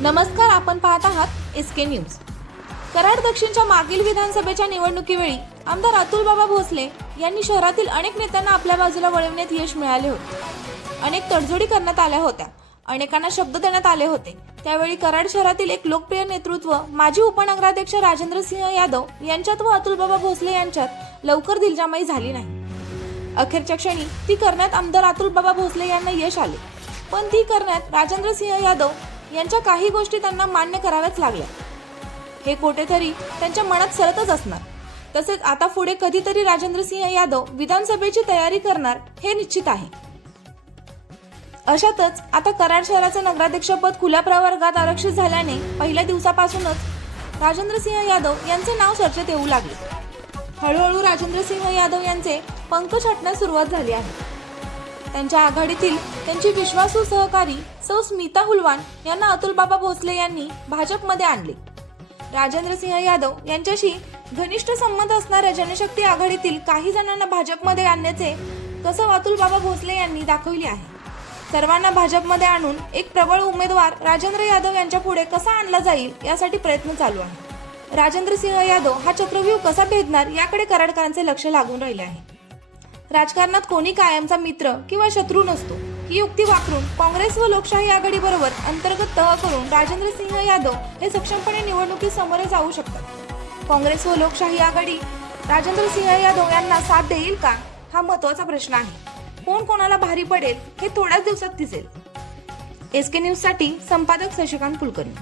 नमस्कार आपण पाहत आहात एस के न्यूज. कराड दक्षिणच्या मागील विधानसभेच्या निवडणुकीवेळी आमदार अतुल बाबा भोसले यांनी शहरातील अनेक नेत्यांना आपल्या बाजूला वळवण्यात यश मिळाले होते. अनेक तडजोडी करण्यात आल्या होत्या. अनेकांना शब्द देण्यात आले होते. त्यावेळी कराड शहरातील एक लोकप्रिय नेतृत्व माजी उपनगराध्यक्ष राजेंद्र सिंह यादव यांच्यात व अतुल बाबा भोसले यांच्यात लवकर दिलजामाई झाली नाही. अखेरच्या क्षणी ती करण्यात आमदार अतुल बाबा भोसले यांना यश आले. पण ती करण्यात राजेंद्र सिंह यादव यांच्या काही गोष्टी त्यांना मान्य कराव्याच लागल्या. हे कुठेतरी त्यांच्या मनात सरतच असणार. तसेच आता पुढे कधीतरी राजेंद्र सिंह यादव विधानसभेची तयारी करणार हे निश्चित आहे. अशातच आता कराड शहराचे नगराध्यक्षपद खुल्या प्रवर्गात आरक्षित झाल्याने पहिल्या दिवसापासूनच राजेंद्र सिंह यादव यांचे नाव चर्चेत येऊ लागले. हळूहळू राजेंद्र सिंह यादव यांचे पंख छाटण्यास सुरुवात झाली आहे. त्यांच्या आघाडीतील त्यांची विश्वासू सहकारी सौ स्मिता हुलवान यांना अतुलबाबा भोसले यांनी भाजपमध्ये आणले. राजेंद्र सिंह यादव यांच्याशी घनिष्ठ संबंध असणाऱ्या जनशक्ती आघाडीतील काही जणांना भाजपमध्ये आणण्याचे कसं अतुलबाबा भोसले यांनी दाखवले आहे. सर्वांना भाजपमध्ये आणून एक प्रबळ उमेदवार राजेंद्र यादव यांच्या पुढे कसा आणला जाईल यासाठी प्रयत्न चालू आहे. राजेंद्र सिंह यादव हा चक्रव्यूह कसा भेदणार याकडे कराडकरांचे लक्ष लागून राहिले आहे. राजकारणात कोणी कायमचा मित्र किंवा शत्रू नसतो. ही युक्ती वापरून काँग्रेस व लोकशाही आघाडी बरोबर अंतर्गत तह करून राजेंद्र सिंह यादव हे सक्षमपणे निवडणुकीत समोर जाऊ शकतात. काँग्रेस व लोकशाही आघाडी राजेंद्र सिंह यादव यांना साथ देईल का हा महत्त्वाचा प्रश्न आहे. कोण कोणाला भारी पडेल हे थोड्याच दिवसात दिसेल. एस के न्यूजसाठी संपादक शशिकांत कुलकर्णी.